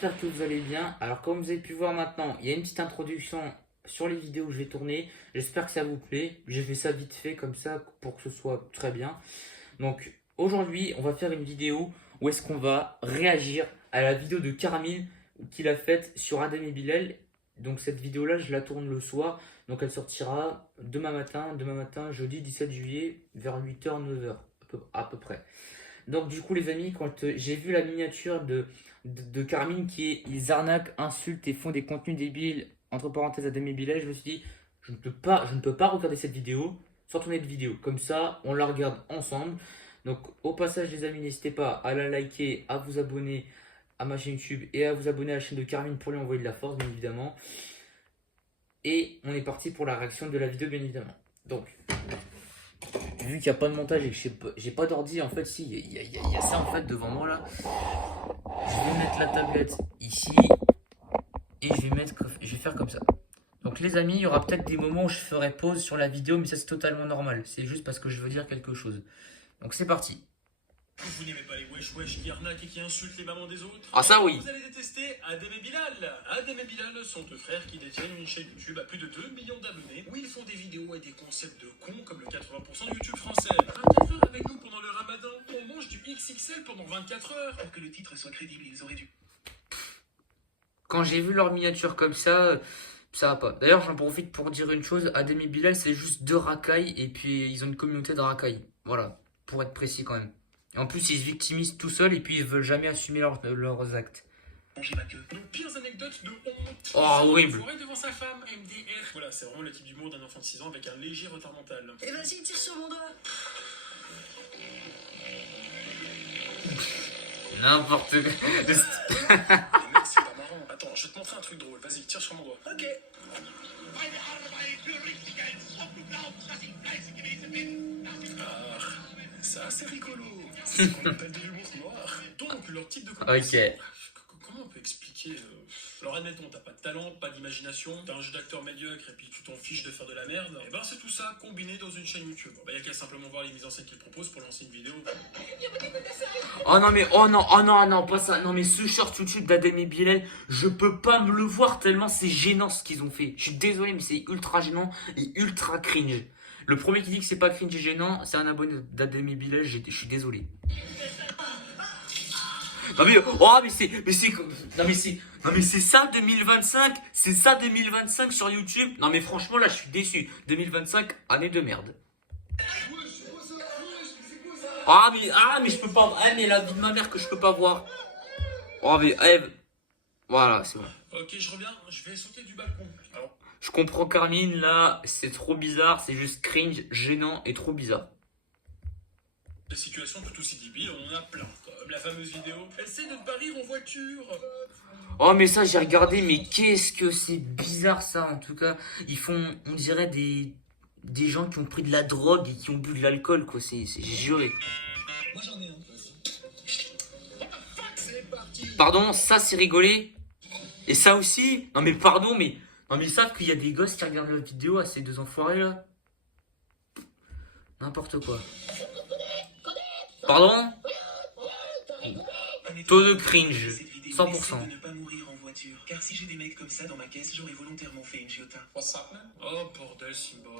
j'espère que vous allez bien. Alors comme vous avez pu voir maintenant, il y a une petite introduction sur les vidéos que je vais tourner. J'espère que ça vous plaît. J'ai fait ça vite fait comme ça pour que ce soit très bien. Donc aujourd'hui, on va faire une vidéo où est-ce qu'on va réagir à la vidéo de Carmine qu'il a faite sur Adem et Bilal. Donc cette vidéo-là, je la tourne le soir. Donc elle sortira demain matin, jeudi 17 juillet, vers 8h, 9h à peu près. Donc du coup les amis, quand j'ai vu la miniature de Carmine qui est ils arnaquent, insultent et font des contenus débiles, entre parenthèses à demi billet, je me suis dit je ne peux pas regarder cette vidéo sans tourner de vidéo. Comme ça, on la regarde ensemble. Donc au passage les amis, n'hésitez pas à la liker, à vous abonner à ma chaîne YouTube et à vous abonner à la chaîne de Carmine pour lui envoyer de la force bien évidemment. Et on est parti pour la réaction de la vidéo bien évidemment. Donc vu qu'il n'y a pas de montage et que j'ai pas d'ordi, en fait, si, il y a ça en fait devant moi là. Je vais mettre la tablette ici et je vais faire comme ça. Donc les amis, il y aura peut-être des moments où je ferai pause sur la vidéo, mais ça c'est totalement normal. C'est juste parce que je veux dire quelque chose. Donc c'est parti. Vous n'aimez pas les wesh qui arnaquent et qui insultent les mamans des autres? Ah ça oui. Vous allez détester Adem et Bilal. Adem et Bilal sont deux frères qui détiennent une chaîne YouTube à plus de 2 millions d'abonnés où ils font des vidéos et des concepts de cons comme le 80% de YouTube français. 24 heures avec nous pendant le ramadan. On mange du XXL pendant 24 heures. Pour que le titre soit crédible, ils auraient dû. Quand j'ai vu leur miniature comme ça va pas. D'ailleurs j'en profite pour dire une chose, Adem et Bilal c'est juste deux racailles et puis ils ont une communauté de racailles. Voilà, pour être précis quand même. Et en plus, ils se victimisent tout seuls et puis ils veulent jamais assumer leurs actes. Nos pires anecdotes de honte. Oh, horrible. Devant sa femme, MDR. Voilà, c'est vraiment le type d'humour d'un enfant de 6 ans avec un léger retard mental. Et vas-y, tire sur mon doigt. N'importe quoi. Les mecs, c'est pas marrant. Attends, je vais te montrer un truc drôle. Vas-y, tire sur mon doigt. Ok. Ah, ça, c'est rigolo. C'est ce qu'on appelle de l'humour noir. Donc, leur type de conversation. Ok. Comment on peut expliquer Alors, admettons, t'as pas de talent, pas d'imagination, t'as un jeu d'acteur médiocre et puis tu t'en fiches de faire de la merde. Et ben, c'est tout ça combiné dans une chaîne YouTube. Bon, bah, y'a qu'à simplement voir les mises en scène qu'ils proposent pour lancer une vidéo. Oh non, mais oh non, pas ça. Non, mais ce short YouTube d'Adem et Bilal, je peux pas me le voir tellement c'est gênant ce qu'ils ont fait. Je suis désolé, mais c'est ultra gênant et ultra cringe. Le premier qui dit que c'est pas cringe et gênant, c'est un abonné d'Adem et Bilal, je suis désolé. Non mais oh mais c'est ça 2025, c'est ça 2025 sur YouTube. Non mais franchement là je suis déçu. 2025 année de merde. Ah mais je peux pas. Ah mais la vie de ma mère que je peux pas voir. Oh mais voilà c'est bon. Ok, je reviens, je vais sauter du balcon. Alors, Je comprends Carmine là, c'est trop bizarre, c'est juste cringe, gênant et trop bizarre. des situations tout aussi débiles, on en a plein. Comme la fameuse vidéo Essaye de ne pas rire en voiture. Oh mais ça j'ai regardé, mais qu'est-ce que c'est bizarre ça en tout cas. Ils font, on dirait des gens qui ont pris de la drogue et qui ont bu de l'alcool quoi, c'est j'ai juré. Moi j'en ai un. C'est parti. Pardon, ça c'est rigolé. Et ça aussi. Non mais pardon, mais non mais ils savent qu'il y a des gosses qui regardent la vidéo à ces deux enfoirés là. N'importe quoi. Pardon. Taux de cringe, 100%. De ne pas mourir en voiture. Car si j'ai des mecs comme ça dans ma caisse, j'aurais volontairement fait une Giota. What's up, man? Oh bordel, Simba.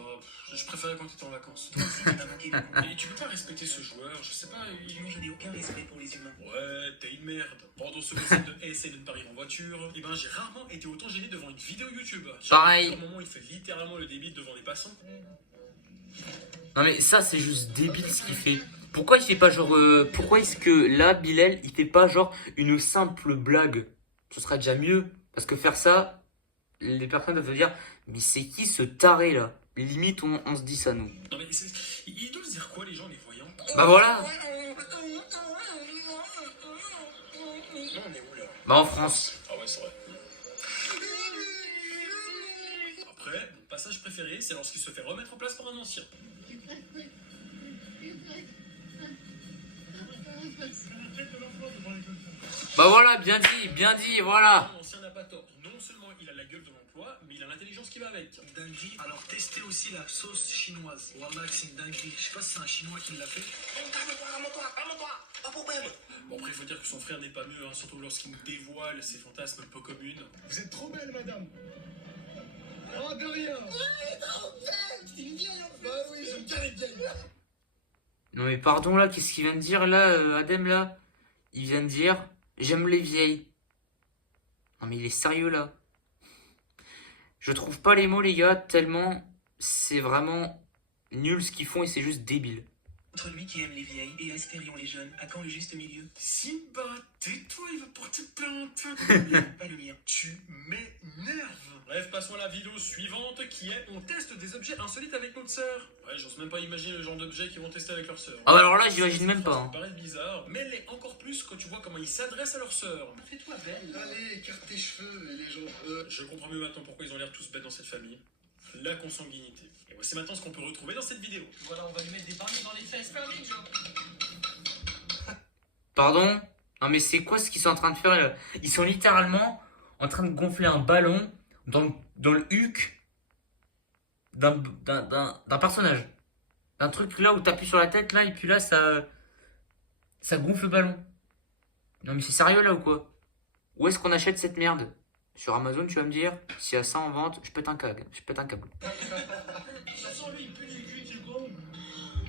Je préférais quand t'étais en vacances. Toi aussi, tu m'as manqué beaucoup. Et tu peux pas respecter ce joueur, je sais pas, Non, je n'ai aucun respect pour les humains. Ouais, t'es une merde. Pendant ce concept de essayer de ne pas rire en voiture, et ben j'ai rarement été autant gêné devant une vidéo YouTube. Pareil. Au moment où il fait littéralement le débile devant les passants. Non mais ça c'est juste débile ce qu'il fait. Pourquoi il fait pas genre pourquoi est-ce que là Bilal il fait pas genre une simple blague? Ce serait déjà mieux parce que faire ça, les personnes doivent se dire mais c'est qui ce taré là? Limite on se dit ça nous. Non mais ils doivent se dire quoi les gens les voyant? Bah voilà. Non on est où là? Bah en France. Ah ouais c'est vrai. Après, mon passage préféré c'est lorsqu'il se fait remettre en place par un ancien. Bah voilà, bien dit, voilà. L'ancien n'a pas tort. Non seulement il a la gueule de l'emploi, mais il a l'intelligence qui va avec. avec. Dinguerie. Alors testez aussi la sauce chinoise. Wallah, c'est une dinguerie. Je sais pas si c'est un chinois qui l'a fait. Bon, après, il faut dire que son frère n'est pas mieux, hein, surtout lorsqu'il nous dévoile ses fantasmes peu communs. Vous êtes trop belle, madame. Oh, de rien. C'est une vieille, en fait. Bah oui, j'aime bien les vieilles. Non mais pardon là, qu'est-ce qu'il vient de dire là, Adem là? Il vient de dire, j'aime les vieilles. Non mais il est sérieux là. Je trouve pas les mots les gars, tellement c'est vraiment nul ce qu'ils font et c'est juste débile. Entre lui qui aime les vieilles et Astérion les jeunes, à quand le juste milieu? Simba, tais-toi, il va porter plainte. Pas le mien. Tu m'énerves. Bref, passons à la vidéo suivante qui est on teste des objets insolites avec notre sœur. Ouais, j'ose même pas imaginer le genre d'objets qu'ils vont tester avec leur sœur. Ah bah alors là j'imagine même pas. Ça Hein. me paraît bizarre, mais elle l'est encore plus quand tu vois comment ils s'adressent à leur sœur. Fais-toi belle. Allez, écarte tes cheveux et les gens. Je comprends mieux maintenant pourquoi ils ont l'air tous bêtes dans cette famille. La consanguinité. Et voici maintenant ce qu'on peut retrouver dans cette vidéo. Voilà, on va lui mettre des barils dans les fesses. Pardon? Non mais c'est quoi ce qu'ils sont en train de faire là? Ils sont littéralement en train de gonfler un ballon dans le huc d'un personnage. Un truc là où t'appuies sur la tête là et puis là ça gonfle le ballon. Non mais c'est sérieux là ou quoi? Où est-ce qu'on achète cette merde? Sur Amazon tu vas me dire? S'il y a ça en vente, je pète un câble. Ça sent lui, il pue du cul, tu con.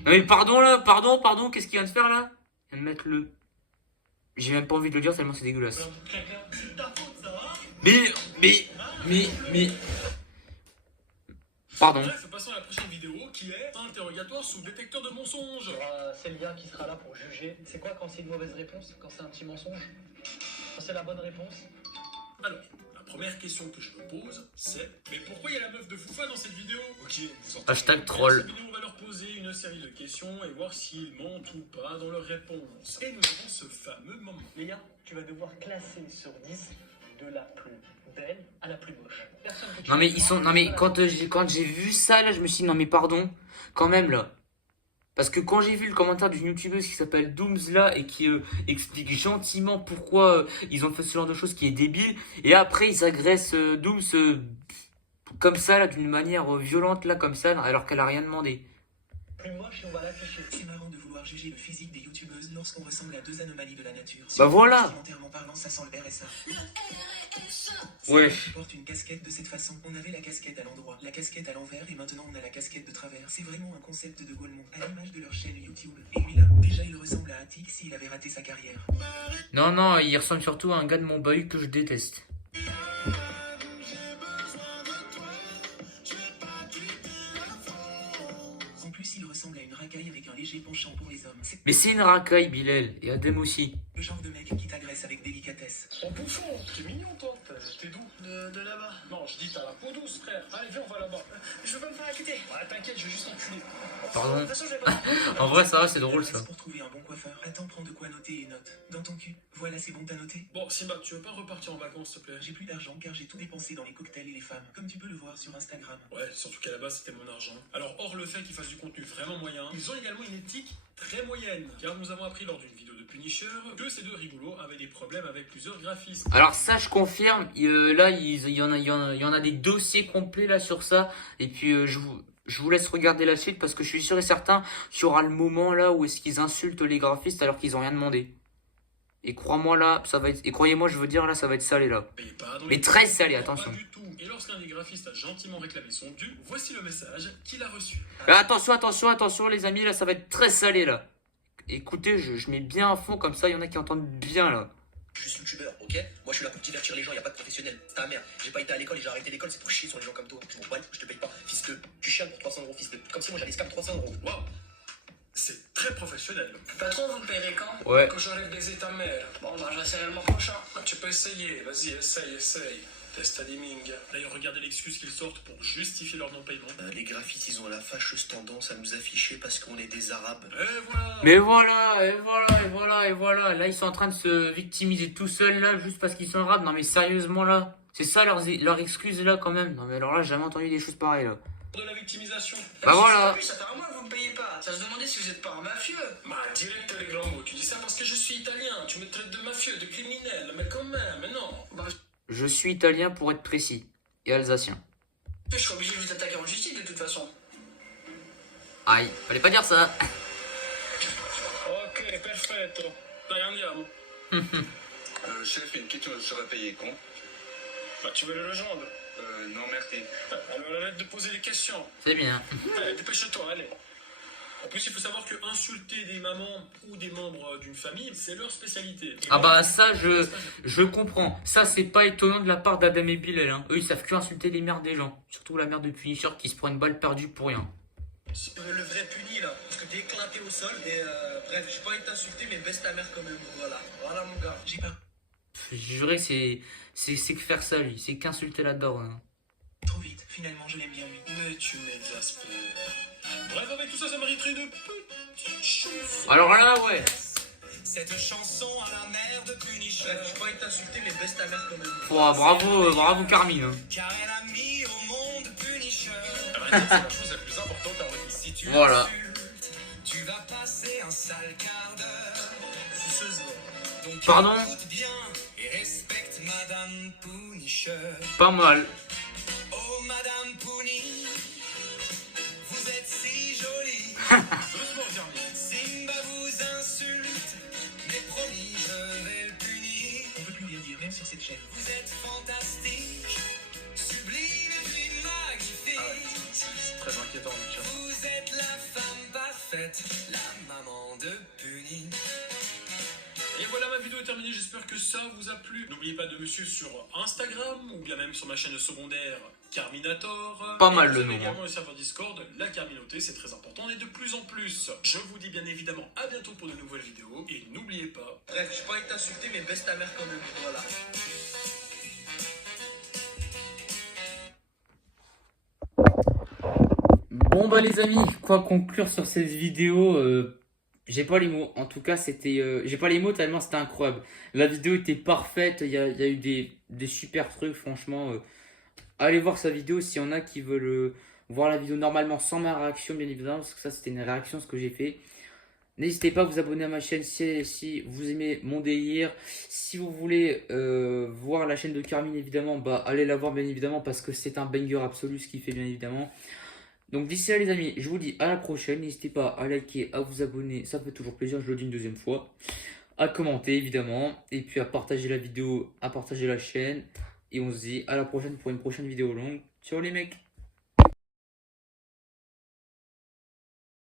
Non mais pardon là, pardon, qu'est-ce qu'il vient de faire là? Il vient de mettre le... J'ai même pas envie de le dire tellement c'est dégueulasse. C'est ta faute, ça va? Mais... Pardon. Bref, passons à la prochaine vidéo qui est interrogatoire sous détecteur de mensonges. C'est le gars qui sera là pour juger. C'est quoi quand c'est une mauvaise réponse? Quand c'est un petit mensonge? Quand c'est la bonne réponse? Alors, la première question que je me pose, c'est mais pourquoi il y a la meuf de Foufa dans cette vidéo? Ok, vous entendez. Hashtag troll. Dans cette vidéo, on va leur poser une série de questions et voir s'ils mentent ou pas dans leurs réponses. Et nous avons ce fameux moment. Léa, tu vas devoir classer sur 10 de la plus belle à la plus moche. Personne que tu Non mais veux ils sont... voir, Non mais voilà. quand j'ai vu ça là, je me suis dit non mais pardon, quand même là. Parce que quand j'ai vu le commentaire d'une youtubeuse qui s'appelle Dooms là et qui explique gentiment pourquoi ils ont fait ce genre de choses qui est débile, et après ils agressent Dooms comme ça là d'une manière violente là comme ça alors qu'elle a rien demandé. Plus moche et on va l'afficher. C'est marrant de vouloir juger le physique des youtubeuses lorsqu'on ressemble à deux anomalies de la nature. Bah voilà. Alimentairement parlant, ça sent le RSA. Ouais. Si on porte une casquette de cette façon, on avait la casquette à l'endroit, la casquette à l'envers et maintenant on a la casquette de travers. C'est vraiment un concept de Gaulmont, à l'image de leur chaîne YouTube. Et lui là, déjà il ressemble à Attic s'il avait raté sa carrière. Non, il ressemble surtout à un gars de mon bahut que je déteste. En plus, il ressemble à une racaille avec un léger penchant pour les hommes. C'est Mais c'est une racaille Bilal, et Adem aussi. le genre de mec qui t'agresse avec délicatesse. Oh bouffon, t'es mignon toi. T'es d'où? De là-bas. Non, je dis t'as la peau douce, frère. Allez, viens, on va là-bas. Je veux pas me faire acquitter. Ouais, t'inquiète, je vais juste enculer. Pardon. De toute façon, je vais pas. En vrai ça va, c'est drôle ça. Pour trouver un bon coiffeur, attends, prends de quoi noter et note. Dans ton cul. Voilà, c'est bon, t'as noté. Bon, Simba, tu veux pas repartir en vacances, s'il te plaît? J'ai plus d'argent car j'ai tout dépensé dans les cocktails et les femmes, comme tu peux le voir sur Instagram. Ouais, surtout qu'à la base c'était mon argent. Alors, hors le fait qu'ils fassent du contenu vraiment moyen, ils ont également une éthique très moyenne. Car nous avons appris lors d'une vidéo de Punisher que ces deux rigolos avaient des problèmes avec plusieurs graphistes. Alors ça je confirme, là il y en a des dossiers complets là sur ça, et puis je vous laisse regarder la suite parce que je suis sûr et certain qu'il y aura le moment là où est-ce qu'ils insultent les graphistes alors qu'ils ont rien demandé. Et crois-moi là, ça va être, et croyez-moi je veux dire là ça va être salé là. Payez pas dans Mais les- très salé, Non, attention. Pas du tout. Et lorsqu'un des graphistes a gentiment réclamé son dû, voici le message qu'il a reçu. Attention les amis, là ça va être très salé là. Écoutez, je mets bien à fond comme ça, il y en a qui entendent bien là. Je suis youtubeur, ok? Moi je suis là pour divertir les gens, y a pas de professionnel. C'est ta mère. J'ai pas été à l'école et j'ai arrêté l'école, c'est pour chier sur les gens comme toi. Je m'en bats, je te paye pas. Fils de, tu chiales pour 300 €, fils de. Comme si moi j'allais scam 300 €. Waouh, c'est très professionnel. Patron, vous me payerez quand? Ouais. Quand j'aurai baisé ta mère. Bon, bah, j'essaierai le mois prochain. Tu peux essayer, vas-y, essaye. Test à Diming. D'ailleurs, regardez l'excuse qu'ils sortent pour justifier leur non-paiement. Les graphistes, ils ont la fâcheuse tendance à nous afficher parce qu'on est des arabes. Et voilà. Mais voilà. Là ils sont en train de se victimiser tout seuls là juste parce qu'ils sont arabes. Non mais sérieusement là, c'est ça leur excuse là quand même. Non mais alors là j'ai jamais entendu des choses pareilles là. De la victimisation. Bah voilà. Ça fait un mois que vous me payez pas. Ça se demandait si vous êtes pas un mafieux. Bah, direct les grands mots. Tu dis ça parce que je suis italien. Tu me traites de mafieux, de criminel. Mais quand même, mais non. Bah, Je suis italien pour être précis et alsacien. Je serais obligé de vous attaquer en justice de toute façon. Aïe, fallait pas dire ça. Ok, perfetto. Dai, andiamo. Chef, une question, je serai payé quand? Bah, tu veux le rejoindre? Non, merci. Alors, arrête de poser des questions. C'est bien. Allez, dépêche-toi, allez. En plus, il faut savoir que insulter des mamans ou des membres d'une famille, c'est leur spécialité. Et Ah moi, bah ça je comprends. Ça c'est pas étonnant de la part d'Adam et Bilal. Hein. Eux ils savent que insulter les mères des gens. Surtout la mère de Punisher qui se prend une balle perdue pour rien. Le vrai puni là, parce que t'es éclaté au sol et bref, j'ai pas envie de t'insulter, mais baisse ta mère quand même, voilà. Voilà mon gars. J'ai pas Je jurais c'est que faire ça lui. C'est qu'insulter la daronne. Hein. trop vite. Finalement, je l'aime bien lui. Mais tu m'exaspères. Bref, avec tout ça, ça mériterait une petite chauffe. Alors là ouais. Cette chanson à la mère de Punisher. Bref, j'ai pas envie de t'insulter, mais baisse ta mère quand même. Oh, bravo Carmine. Hein. Car elle a mis au monde Punisher. C'est la chose la plus importante à retenir. Si tu Voilà. l'insultes, tu vas passer un sale quart d'heure. Suceuse. Donc Pardon. écoute bien et respecte Madame Punisher. Pas mal. Oh Madame Puni, vous êtes si jolie. Doucement, Jeremy. Simba vous insulte, mais promis je vais le punir. On peut plus rien dire, même sur cette chaîne. Vous êtes fantastique, sublime et puis magnifique. C'est très inquiétant, Mitchell. Vous êtes la femme parfaite, la maman de Puni. Et voilà, ma vidéo est terminée, j'espère que ça vous a plu. N'oubliez pas de me suivre sur Instagram, ou bien même sur ma chaîne secondaire Carminator. Pas mal Et le vous avez nom, également le serveur Discord, la Carminauté, c'est très important, et de plus en plus. Je vous dis bien évidemment à bientôt pour de nouvelles vidéos, et n'oubliez pas... Bref, j'ai pas envie de t'insulter, mais baisse ta mère quand même, voilà. Bon bah les amis, quoi conclure sur cette vidéo j'ai pas les mots. En tout cas c'était j'ai pas les mots tellement c'était incroyable. La vidéo était parfaite, il y a eu des super trucs franchement. Allez voir sa vidéo s'il y en a qui veulent voir la vidéo normalement sans ma réaction bien évidemment, parce que ça c'était une réaction ce que j'ai fait. N'hésitez pas à vous abonner à ma chaîne si vous aimez mon délire. Si vous voulez voir la chaîne de Carmine évidemment, bah allez la voir bien évidemment parce que c'est un banger absolu ce qu'il fait bien évidemment. Donc d'ici là les amis, je vous dis à la prochaine. N'hésitez pas à liker, à vous abonner, ça fait toujours plaisir, je le dis une deuxième fois. À commenter évidemment, et puis à partager la vidéo, à partager la chaîne. Et on se dit à la prochaine pour une prochaine vidéo longue. Ciao les mecs!